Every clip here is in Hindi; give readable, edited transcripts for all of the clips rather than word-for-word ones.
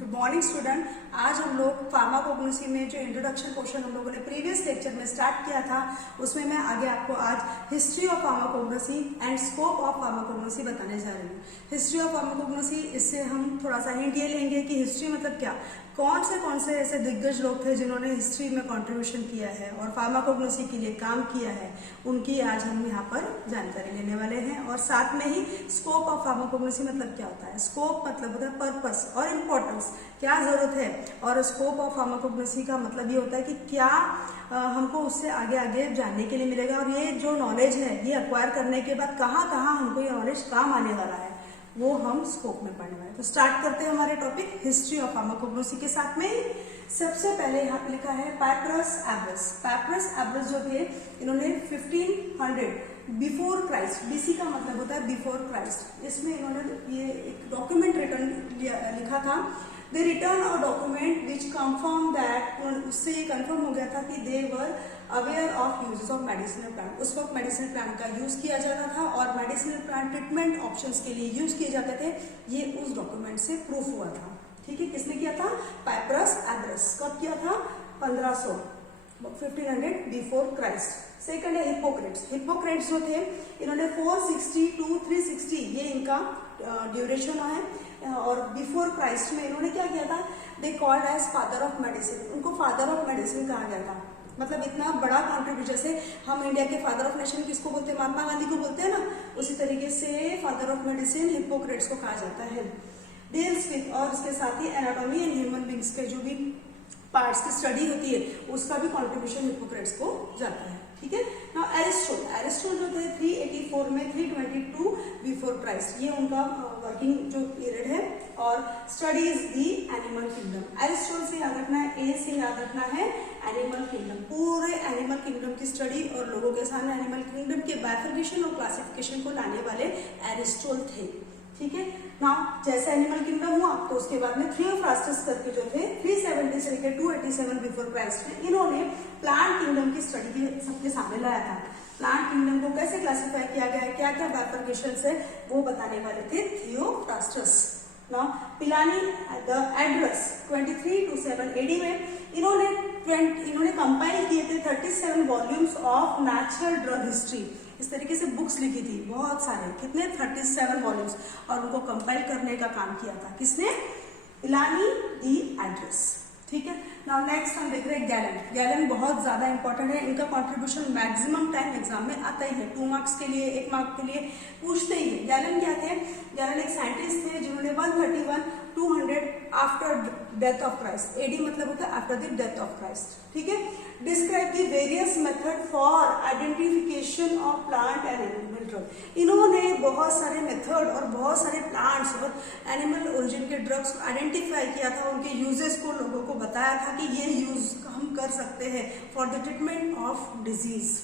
Good morning student. आज हम लोग फार्माकोग्नोसी में जो इंट्रोडक्शन पोर्शन हम लोगों ने प्रीवियस लेक्चर में स्टार्ट किया था, उसमें मैं आगे आपको आज history of pharmacognosy and scope of pharmacognosy बताने जा रही हूँ। हिस्ट्री ऑफ फार्माकोग्नोसी, इससे हम थोड़ा सा हिंट ये लेंगे कि हिस्ट्री मतलब क्या, कौन से ऐसे दिग्गज लोग थे जिन्होंने हिस्ट्री में कंट्रीब्यूशन किया है और फार्माकोग्नोसी के लिए काम किया है, उनकी आज हम यहाँ पर जानकारी लेने वाले हैं। और साथ में ही स्कोप ऑफ फार्माकोग्नोसी मतलब क्या होता है, स्कोप मतलब होता है पर्पस और इम्पोर्टेंस, क्या जरूरत है, और स्कोप ऑफ फार्माकोग्नोसी का मतलब ये होता है कि क्या हमको उससे आगे आगे जानने के लिए मिलेगा, और ये जो नॉलेज है ये अक्वायर करने के बाद कहाँ कहाँ हमको ये नॉलेज काम आने वाला है, वो हम स्कोप में पढ़ने वाले। तो स्टार्ट करते हैं हमारे टॉपिक हिस्ट्री ऑफ फार्माकोग्नोसी के साथ में। सबसे पहले यहाँ पे लिखा है पैपरस एब्रस। पैपरस एब्रस जो थे, इन्होंने 1500 बिफोर क्राइस्ट, बीसी का मतलब होता है बिफोर क्राइस्ट, इसमें इन्होंने ये एक डॉक्यूमेंट लिखा था। They return a document which confirm that, उससे ये कंफर्म हो गया था कि they were aware of uses of medicinal plant. उस वक्त मेडिसिनल प्लांट का यूज किया जाता था और मेडिसिनल प्लांट ट्रीटमेंट ऑप्शंस के लिए यूज किए जाते थे। ये उस डॉक्यूमेंट से प्रूफ हुआ था। ठीक है, किसने किया था? पैपरस एब्रस। कब किया था? 1500 बिफोर क्राइस्ट। सेकंड है हिप्पोक्रेट्स। हिप्पोक्रेट्स जो थे, इन्होंने 460 to 360 ये इनका ड्यूरेशन है, और बिफोर क्राइस्ट में इन्होंने क्या किया था? They called as father of medicine. उनको फादर ऑफ मेडिसिन कहा गया था। मतलब इतना बड़ा कॉन्ट्रीब्यूशन, जैसे हम इंडिया के फादर ऑफ नेशन किसको बोलते हैं? महात्मा गांधी को बोलते हैं ना, उसी तरीके से फादर ऑफ मेडिसिन हिप्पोक्रेट्स को कहा जाता है। डील्स विद, और इसके साथ ही एनाटॉमी एंड ह्यूमन बींग्स के जो भी पार्ट्स की स्टडी होती है, उसका भी कॉन्ट्रीब्यूशन हिप्पोक्रेट्स को जाता है। ठीक है। नाउ एरिस्टोटल जो थे 384 में 322 बिफोर क्राइस्ट, ये उनका वर्किंग जो पीरियड है। और studies the animal kingdom. Aristotle से याद रखना है, ए से याद रखना है एनिमल किंगडम। पूरे एनिमल किंगडम की स्टडी और लोगों के सामने एनिमल किंगडम के बाइफर्केशन और क्लासिफिकेशन को लाने वाले एरिस्टोटल थे। ठीक है। नाउ जैसे एनिमल किंगडम हुआ तो उसके बाद में थियोफ्रास्टस करके जो थे 370 से लेकर 287 बिफोर क्राइस्ट में, इन्होंने प्लांट किंगडम की स्टडी सबके सामने लाया था। प्लांट किंगडम को कैसे क्लासिफाई किया गया है, क्या क्या बाइफर्केशन है, वो बताने वाले थे Theophrastus. Now Pilani the address 23 to 7 AD में इन्होंने कंपाइल किए थे 37 volumes of natural drug history. इस तरीके से बुक्स लिखी थी, बहुत सारे, कितने? 37 वॉल्यूम्स, और उनको कंपाइल करने का काम किया था किसने? पिलानी दी एड्रेस। ठीक है। नाउ नेक्स्ट हम देख रहे हैं गैलन। गैलन बहुत ज्यादा इंपॉर्टेंट है, इनका कंट्रीब्यूशन मैक्सिमम टाइम एग्जाम में आता ही है, 2 मार्क्स के लिए, 1 मार्क के लिए पूछते ही है। गैलन क्या थे? गैलन एक साइंटिस्ट थे जिन्होंने 131-200 after death of Christ, AD मतलब होता है after the death of Christ. ठीक है। Describe the various method for identification of plant and animal drug. इन्होंने बहुत सारे मेथड और बहुत सारे प्लांट्स और एनिमल ओरिजिन के ड्रग्स को आइडेंटिफाई किया था, उनके यूजेस को लोगों को बताया था कि ये यूज हम कर सकते हैं for the treatment of disease.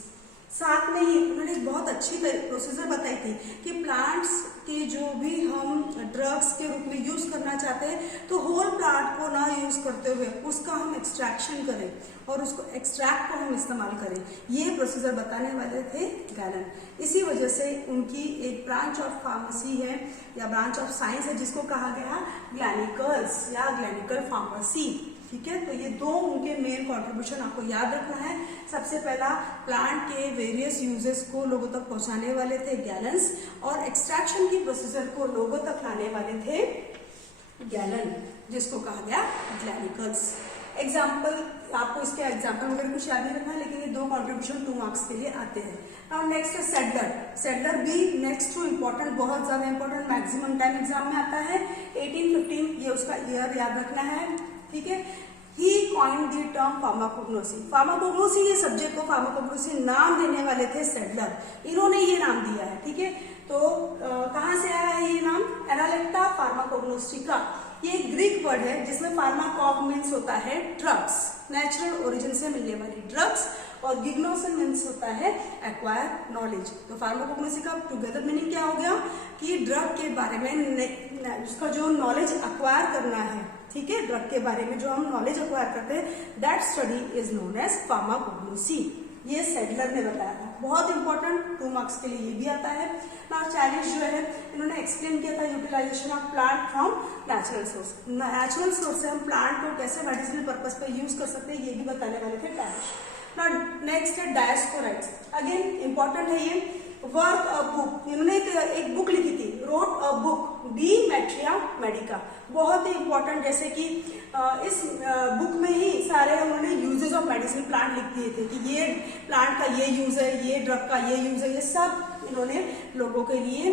साथ में ही उन्होंने बहुत अच्छी प्रोसीजर बताई थी कि प्लांट्स के जो भी हम ड्रग्स के रूप में यूज करना चाहते हैं, तो होल प्लांट को ना यूज करते हुए उसका हम एक्सट्रैक्शन करें और उसको एक्सट्रैक्ट को हम इस्तेमाल करें, ये प्रोसीजर बताने वाले थे गैलन। इसी वजह से उनकी एक ब्रांच ऑफ फार्मेसी है या ब्रांच ऑफ साइंस है जिसको कहा गया ग्लैनिकल्स या ग्लैनिकल फार्मेसी। ठीक है। तो ये 2 उनके मेन कंट्रीब्यूशन आपको याद रखना है। सबसे पहला, प्लांट के वेरियस यूजेस को लोगों तक पहुंचाने वाले थे गैलन्स, और एक्सट्रैक्शन की प्रोसीजर को लोगों तक लाने वाले थे गैलन, जिसको कहा गया ग्लैनिकल्स। एग्जाम्पल, आपको इसके एग्जाम्पल वगैरह कुछ याद नहीं रखना, लेकिन ये 2 कंट्रीब्यूशन 2 मार्क्स के लिए आते हैं। नाउ नेक्स्ट है सेडलर। सेडलर भी नेक्स्ट टू इंपॉर्टेंट, बहुत ज्यादा इंपॉर्टेंट, मैक्सिमम टाइम एग्जाम में आता है। 1815 ये उसका ईयर याद रखना है। ठीक है। He coined the term pharmacognosy. Pharmacognosy ये सब्जेक्ट को फार्माकोग्नोसी नाम देने वाले थे सेडलर, इन्होंने ये नाम दिया है। ठीक है। तो कहाँ से आया है ये नाम? एनालेक्टा फार्माकोग्नोस्टिका, ये ग्रीक वर्ड है जिसमें फार्माकॉग मीन्स होता है ड्रग्स, नेचुरल ओरिजिन से मिलने वाली ड्रग्स, और गिग्नोसन मीन्स होता है एक्वायर नॉलेज। तो फार्माकोग्नोसी का टुगेदर मीनिंग क्या हो गया कि ड्रग के बारे में उसका जो नॉलेज एक्वायर करना है। ठीक है। ड्रग के बारे में जो हम नॉलेज एक्वायर करते हैं, that study is known as pharmacognosy. ये सेडलर ने बताया था। बहुत इंपॉर्टेंट 2 मार्क्स के लिए ये भी आता है ना। 40 जो है इन्होंने एक्सप्लेन किया था utilisation of plant from natural source. Natural source से हम प्लांट को कैसे मेडिसिनल पर्पज पे यूज कर सकते हैं ये भी बताने वाले थे 40। ना नेक्स्ट है डायस्पोराइड्स, अगेन इंपॉर्टेंट है ये। वर्क अ बुक, इन्होंने एक बुक लिखी थी, wrote a book De Materia Medica, बहुत ही इंपॉर्टेंट। जैसे कि इस बुक में ही सारे उन्होंने यूजेस ऑफ मेडिसिन प्लांट लिख दिए थे कि ये प्लांट का ये यूज है, ये ड्रग का ये यूज है, ये सब इन्होंने लोगों के लिए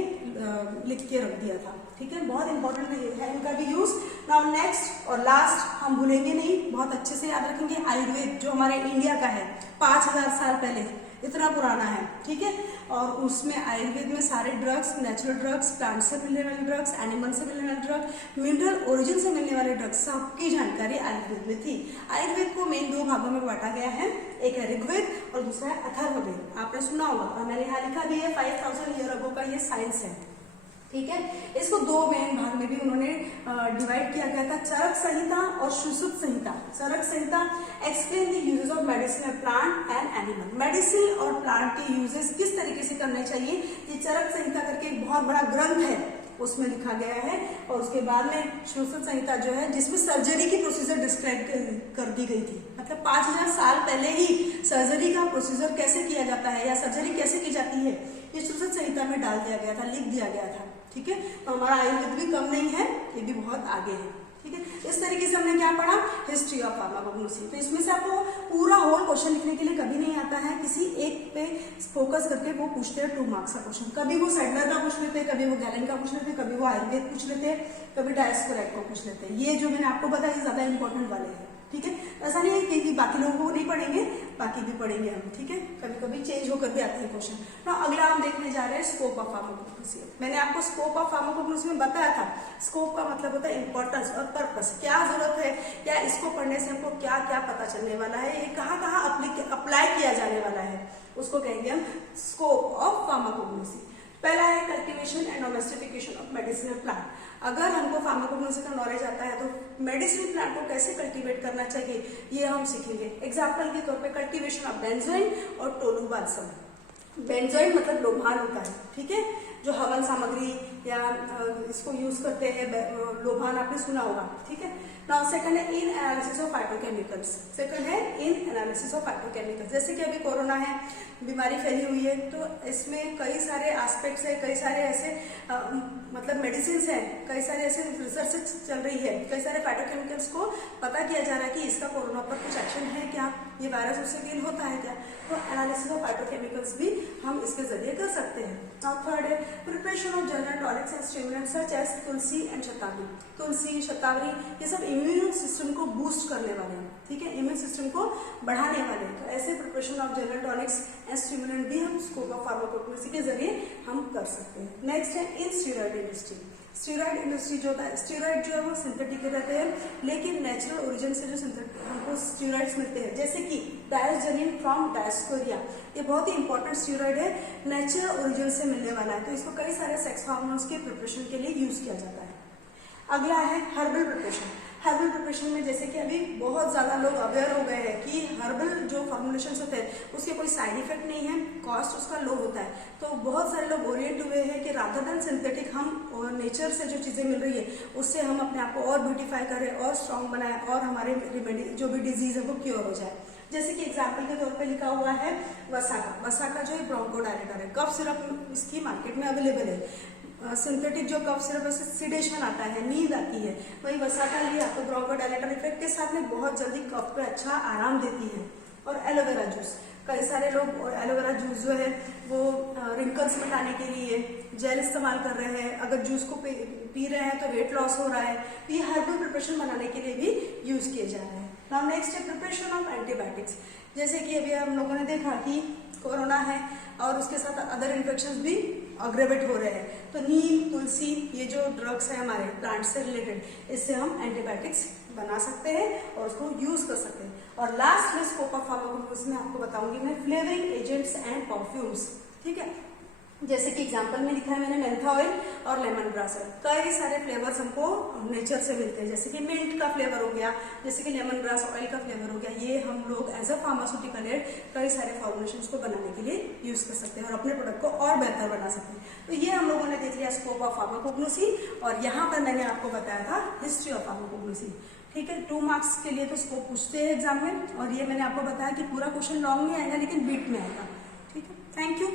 लिख के रख दिया था। ठीक है, बहुत इंपॉर्टेंट है इनका भी यूज। नाउ नेक्स्ट और लास्ट हम भूलेंगे नहीं, बहुत अच्छे से याद रखेंगे, आयुर्वेद जो हमारे इंडिया का है 5000 साल पहले, इतना पुराना है। ठीक है, और उसमें आयुर्वेद में सारे ड्रग्स, नेचुरल ड्रग्स, प्लांट से मिलने वाले ड्रग्स, एनिमल से मिलने वाले ड्रग्स, मिनरल ओरिजिन से मिलने वाले ड्रग्स, सबकी जानकारी आयुर्वेद में थी। आयुर्वेद को मेन 2 भागों में बांटा गया है, एक है ऋग्वेद और दूसरा है अथर्ववेद। आपने सुना होगा और मैंने यहाँ लिखा भी है, 5000 ईयर अगो का ये साइंस है। ठीक है, इसको 2 मेन भाग में भी उन्होंने डिवाइड किया गया था, चरक संहिता और Sushrut Samhita. Charak Samhita explain the uses of medicine plant and animal, medicine और प्लांट के यूजेस किस तरीके से करने चाहिए, ये चरक संहिता करके एक बहुत बड़ा ग्रंथ है, उसमें लिखा गया है। और उसके बाद में सुश्रुत संहिता जो है, जिसमें सर्जरी की प्रोसीजर डिस्क्राइब कर दी गई थी। मतलब 5000 साल पहले ही सर्जरी का प्रोसीजर कैसे किया जाता है या सर्जरी कैसे की जाती है, ये सुश्रुत संहिता में डाल दिया गया था, लिख दिया गया था। ठीक है, तो हमारा आयुर्वेद भी कम नहीं है, ये भी बहुत आगे है। ठीक है, इस तरीके से हमने क्या पढ़ा, हिस्ट्री ऑफ फार्माकोग्नोसी। तो इसमें से आपको पूरा होल क्वेश्चन लिखने के लिए कभी नहीं आता है, किसी एक पे फोकस करके वो पूछते हैं 2 मार्क्स का क्वेश्चन। कभी वो सैडलर का पूछ लेते, कभी वो गैलेन का पूछ लेते, कभी वो आयुर्वेद पूछ लेते, कभी डायस्पोराइड को पूछ लेते। ये जो मैंने आपको बताया ज्यादा इंपॉर्टेंट वाले हैं। ठीक है, ऐसा नहीं है कि बाकी लोगों को नहीं पढ़ेंगे, बाकी भी पढ़ेंगे हम। ठीक है, कभी कभी चेंज होकर भी आते हैं क्वेश्चन। ना अगला हम देखने जा रहे हैं स्कोप ऑफ फार्माकोग्नोसी। मैंने आपको स्कोप ऑफ फार्माकोग्नोसी में बताया था, स्कोप का मतलब होता है इंपॉर्टेंस और पर्पस, क्या जरूरत है, क्या इसको पढ़ने से हमको क्या क्या पता चलने वाला है, ये कहाँ कहाँ अप्लाई किया जाने वाला है, उसको कहेंगे हम स्कोप ऑफ फार्माकोग्नोसी। पहला है cultivation and domestication of medicinal plant. अगर हमको फार्माकोग्नोसी का नॉलेज आता है तो मेडिसिनल प्लांट को कैसे कल्टीवेट करना चाहिए ये हम सीखेंगे। एग्जाम्पल के तौर पे कल्टीवेशन ऑफ बेंजोइन और टोलू बाल्सम। बेंजोइन मतलब लोभान होता है, ठीक है, जो हवन सामग्री या इसको यूज करते हैं, लोभान आपने सुना होगा। ठीक है, नाउ सेकंड है इन एनालिसिस ऑफ फाइटोकेमिकल्स। सेकंड है इन एनालिसिस ऑफ फाइटोकेमिकल्स। जैसे कि अभी कोरोना है, बीमारी फैली हुई है, तो इसमें कई सारे एस्पेक्ट्स है, कई सारे ऐसे मतलब मेडिसिन है, कई सारे ऐसे रिसर्च चल रही है, कई सारे फाइटोकेमिकल्स को पता किया जा रहा है कि इसका कोरोना पर कुछ एक्शन है क्या, ये वायरस उससे डील होता है क्या, तो एनालिसिस ऑफ फाइटोकेमिकल्स भी हम इसके जरिए कर सकते हैं। नाउ थर्ड है preparation of general tonics and stimulants such as tulsi and shatavari. तुलसी, शतावरी ये सब इम्यून सिस्टम को बूस्ट करने वाले हैं, ठीक है, इम्यून सिस्टम को बढ़ाने वाले हैं। तो ऐसे preparation of general tonics and stimulant भी हम स्कोप ऑफ फार्माकोग्नोसी के जरिए हम कर सकते हैं। नेक्स्ट है इन स्टीरॉयड इंडस्ट्री। स्टीरॉयड इंडस्ट्री जो होता है, स्टीरॉयड जो है वो सिंथेटिक रहते हैं, लेकिन नेचुरल ओरिजिन से जो हमको स्टीरॉयड्स मिलते हैं, जैसे कि डायस्जेनिन फ्रॉम डायस्कोरिया, ये बहुत ही इंपॉर्टेंट स्टीरॉयड है, नेचुरल ओरिजिन से मिलने वाला है, तो इसको कई सारे सेक्स हार्मोन्स के प्रिपरेशन के लिए यूज किया जाता है। अगला है हर्बल प्रिपरेशन। हर्बल प्रिपरेशन में जैसे कि अभी बहुत ज़्यादा लोग अवेयर हो गए हैं कि हर्बल जो फॉर्मुलेशन होते हैं उसके कोई साइड इफेक्ट नहीं है, कॉस्ट उसका लो होता है, तो बहुत सारे लोग ओरिएंट हुए हैं कि रादर देन सिंथेटिक हम नेचर से जो चीज़ें मिल रही है उससे हम अपने आप को और ब्यूटीफाई करें और स्ट्रॉन्ग बनाएं और हमारे रिमेडी जो भी डिजीज है वो क्योर हो जाए। जैसे कि एग्जाम्पल के तौर पे लिखा हुआ है वसाका। वसाका जो है ब्रोंकोडायलेटर है, कफ सिरप इसकी मार्केट में अवेलेबल है। सिंथेटिक जो कफ सिरप से सिडेशन आता है, नींद आती है, वही वसाका लिया तो ब्रोंकोडायलेटर इफेक्ट के साथ में बहुत जल्दी कफ पे अच्छा आराम देती है। और एलोवेरा जूस, कई सारे लोग एलोवेरा जूस जो है वो रिंकल्स मिटाने के लिए जेल इस्तेमाल कर रहे हैं, अगर जूस को पी रहे हैं तो वेट लॉस हो रहा है, तो ये हर्बल प्रिपरेशन बनाने के लिए भी यूज किए जा रहे हैं। नाउ नेक्स्ट है प्रिपरेशन ऑफ एंटीबायोटिक्स। जैसे कि अभी हम लोगों ने देखा कि कोरोना है और उसके साथ अदर इन्फेक्शंस भी अग्रेवेट हो रहे हैं, तो नीम, तुलसी, ये जो ड्रग्स है हमारे प्लांट से रिलेटेड, इससे हम एंटीबायोटिक्स बना सकते हैं और उसको यूज कर सकते हैं। और लास्ट में स्कोप ऑफ फार्माकोग्नोसी में आपको बताऊंगी मैं फ्लेवरिंग एजेंट्स एंड परफ्यूम्स। ठीक है, जैसे कि एग्जांपल में लिखा है मैंने मेंथा ऑयल और लेमन ग्रास ऑयल। कई सारे फ्लेवर्स हमको नेचर से मिलते हैं, जैसे कि मिंट का फ्लेवर हो गया, जैसे कि लेमन ग्रास ऑयल का फ्लेवर हो गया। ये हम लोग एज अ फार्मास्यूटिकल एड कई सारे फॉर्मुलेशंस को बनाने के लिए यूज कर सकते हैं और अपने प्रोडक्ट को और बेहतर बना सकते हैं। तो ये हम लोगों ने देख लिया स्कोप ऑफ फार्माकोग्नोसी, और यहाँ पर मैंने आपको बताया था हिस्ट्री ऑफ फार्माकोग्नोसी। ठीक है, 2 मार्क्स के लिए तो स्कोप पूछते हैं एग्जाम में, और ये मैंने आपको बताया कि पूरा क्वेश्चन लॉन्ग में आएगा लेकिन बीट में आएगा। ठीक है, थैंक यू।